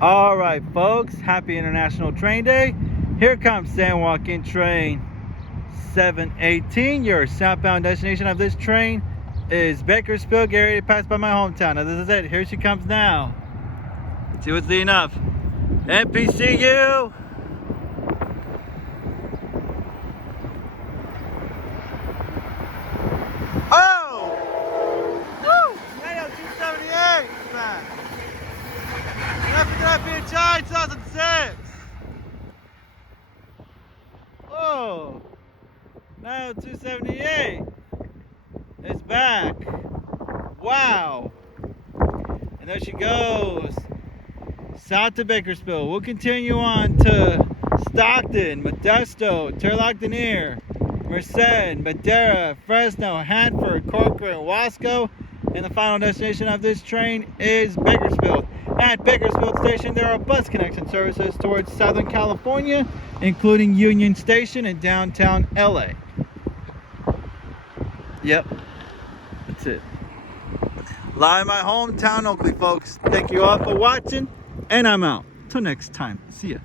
All right, folks, happy International Train Day. Here comes San Joaquin train 718. Your southbound destination of this train is Bakersfield. Get ready to pass by my hometown. Now, this is it. Here she comes now. Let's see what's leading up. NPCU. Oh! Woo! Yeah, 278 is back. NPCU 2006. Oh! Now 278 is back. Wow! And there she goes. South to Bakersfield. We'll continue on to Stockton, Modesto, Turlock-Denier, Merced, Madera, Fresno, Hanford, Corcoran, Wasco, and the final destination of this train is Bakersfield. At Bakersfield Station, there are bus connection services towards Southern California, including Union Station in downtown LA. Yep, that's it. Live in my hometown, Oakley, folks. Thank you all for watching, and I'm out. Till next time. See ya.